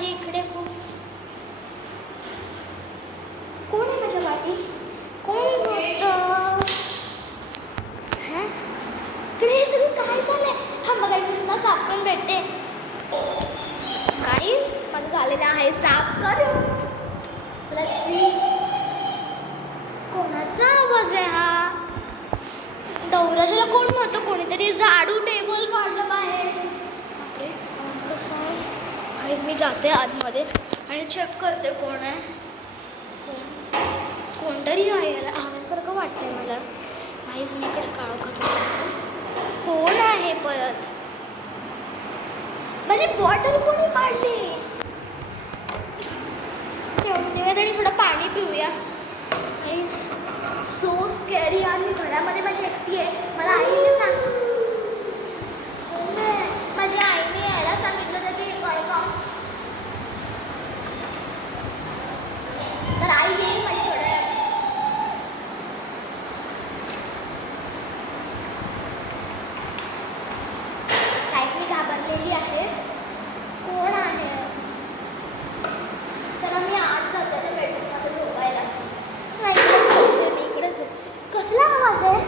आहे इकडे खूप. कोण आहे माझ्या पाठी? कोण होतं? हा इकडे हे सगळं काय झालंय? हा बघा मला साफ करून भेटते. गाईस माझं झालेलं आहे साफ करून. चला कोणाचा आवाज आहे हा? दौराच्याला कोण नव्हतं, कोणीतरी झाडू टेबल काढलं बाहेर. बापरे आवाज कसा आहे? गाईस मी जाते आतमध्ये आणि चेक करते कोण आहे. कोणतरी यायला आल्यासारखं वाटतंय मला. गाईस मी इकडे काळखत होते. कोण आहे परत? माझी बॉटल कोणी पाडली? ठेवून आणि थोडं पाणी पिऊया. गाईस सो स्कॅरी यार. मी घरामध्ये माझी एकटी आहे. मला आईने माझ्या आईने यायला सांगितलं तर ते काय का तर आई येईल माझी थोड्या वेळात. काहीच मी घाबरलेली आहे. कोण आहे? तर मी आज जाते ना बेडरूममध्ये झोपायला. नाही इकडे झोपते मी, इकडे झोप. कसला आवाज आहे?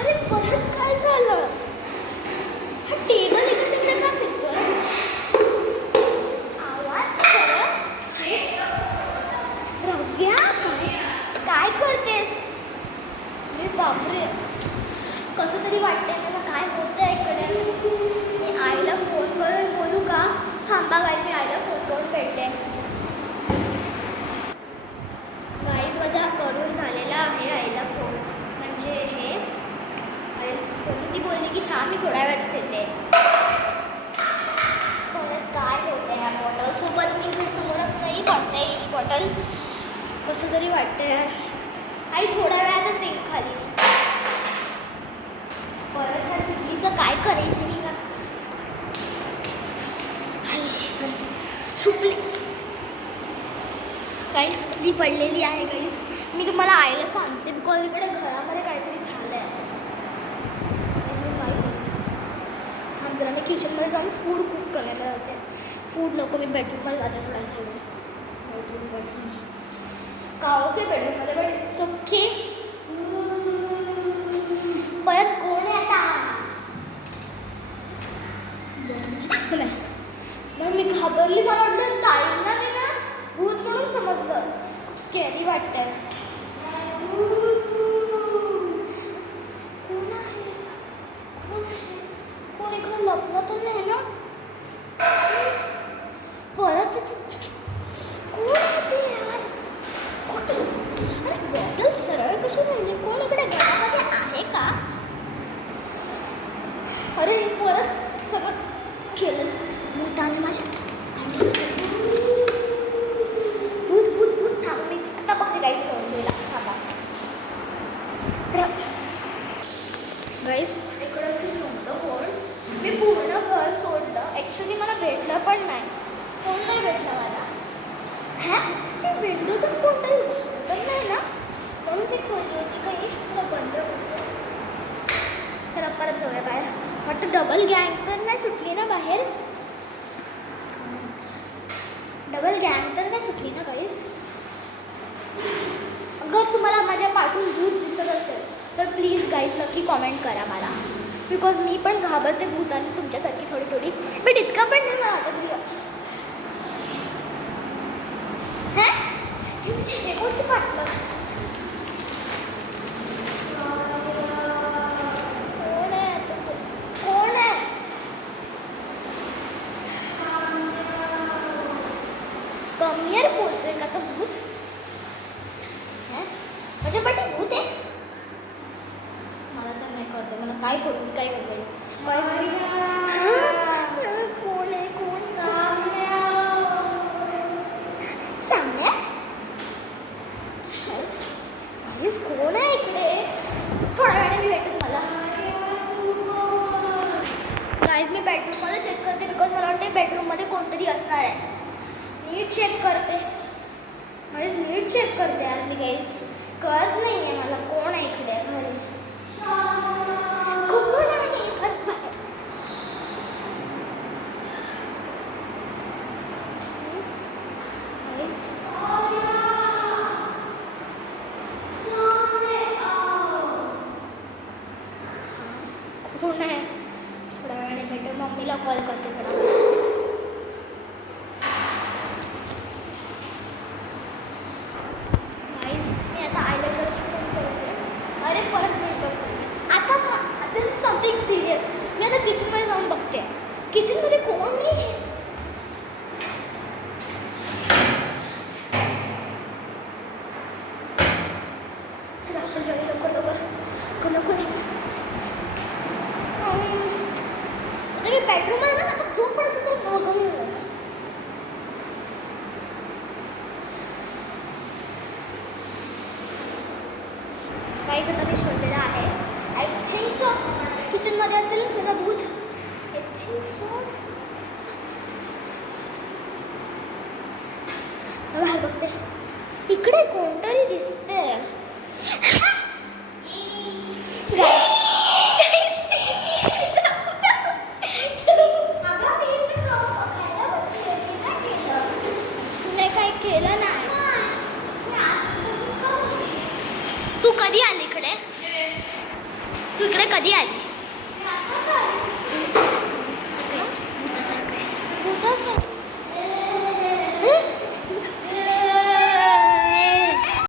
अरे परत काय झालं? हा टेबल इकडे तिकडे का फिरतोय? आवाज परत? श्रव्या काय करतेस? अरे बापरे कसं तरी वाटतंय मला. काय होतंय इकडे? मी आईला फोन करून बोलू का? थांबा गाईज मी आईला फोन करून भेटते. गाईज माझा करून झालेला आहे आईला फोन. म्हणजे हे आईस करून ती बोलली की थांब मी थोड्या वेळातच येते. परत काय होतं ह्या बॉटलसोबत? मी इकडे समोर असं नाही पडते ही बॉटल. कसं तरी वाटतंय. आई थोड्या वेळातच येईल खाली. परत ह्या सुटलीचं काय करायचं नाही का? आई सुटली काही सुटली पडलेली आहे गाईस. मी तुम्हाला आईला सांगते बिकॉज इकडे घरामध्ये काहीतरी झालं आहे. थांब जरा मी किचनमध्ये जाऊन फूड कुक करायला जाते. फूड नको मी बेडरूममध्ये जाते थोडासा. बेडरूम का ओके बेडरूममध्ये बट इट्स ओके. परत कोण आहे आता? मी घाबरली. मला वाटलं ताईंना मी ना भूत म्हणून समजलं. खूप स्कॅरी वाटतंय. कोण आहे? कोण इकडे लपलं तर नाही ना? परत कोण आहे यार? अरे बॉटल सरळ कशी राहिली? कोण इकडे घरामध्ये आहे का? अरे परत सगळं केलं भूताने माझ्या. भूत भूत भूत. थांब मी आता बघते गाईस करून गेला. थांबा गाईस इकडं की नव्हतं कोण. मी पूर्ण घर सोडलं. ॲक्च्युली मला भेटलं पण नाही. कोण नाही भेटलं मला. हा मी विंडो तर कोणतरी दिसत नाही ना म्हणून ती खोली होती काही. चला बंद करतो. चला परत जाऊया बाहेर. वाटतं डबल गँग तर नाही सुटली ना बाहेर? डबल गँग तर नाही सुटली ना गाईस? अगर तुम्हाला माझ्या पाठून भूत दिसत असेल तर प्लीज गाईस नक्की कॉमेंट करा मला. बिकॉज मी पण घाबरते भूतांनी तुमच्यासारखी थोडी थोडी. बट इतका पण नाही मला वाटत. हां हे कोणती पाठलं? कोण आहे? कोण आहे? कमियर बोलतोय का तो भूत? माझ्या पाठी भूत आहे? मला तर नाही कळतं. मला काय करू काय करायचं? कोण आहे? कोण? सामन्या कोण आहे इकडे? थोड्या वेळाने मी भेटेन मला. गाईज मी बेडरूममध्ये चेक करते बिकॉज मला वाटते बेडरूममध्ये कोणतरी असणार आहे. नीट चेक करते. म्हणजे नीट चेक करते यार मी गाईज. कळत नाही आहे मला कोण आहे इकडे घरी. कोण आहे? आईला कॉल करते जरा. गाईज मी आता आईला जस्ट फोन करते. अरे परत विंडो खोलली. आता दिस इज समथिंग सिरियस. मी आता किचनमध्ये जाऊन बघते. किचनमध्ये कोण नाही. चला आपण जाऊ लवकर लवकर लवकर लवकर. आता मी बेडरूममध्ये ना आता झोप असेल तर बघून काहीच आता मी शोधलेला आहे. आय थिंक सो किचनमध्ये असेल माझा भूत. I think so. बाहेर बघते. इकडे कोणतरी दिसते. नाही काही केलं नाही. तू कधी आली इकडे? तू इकडे कधी आली?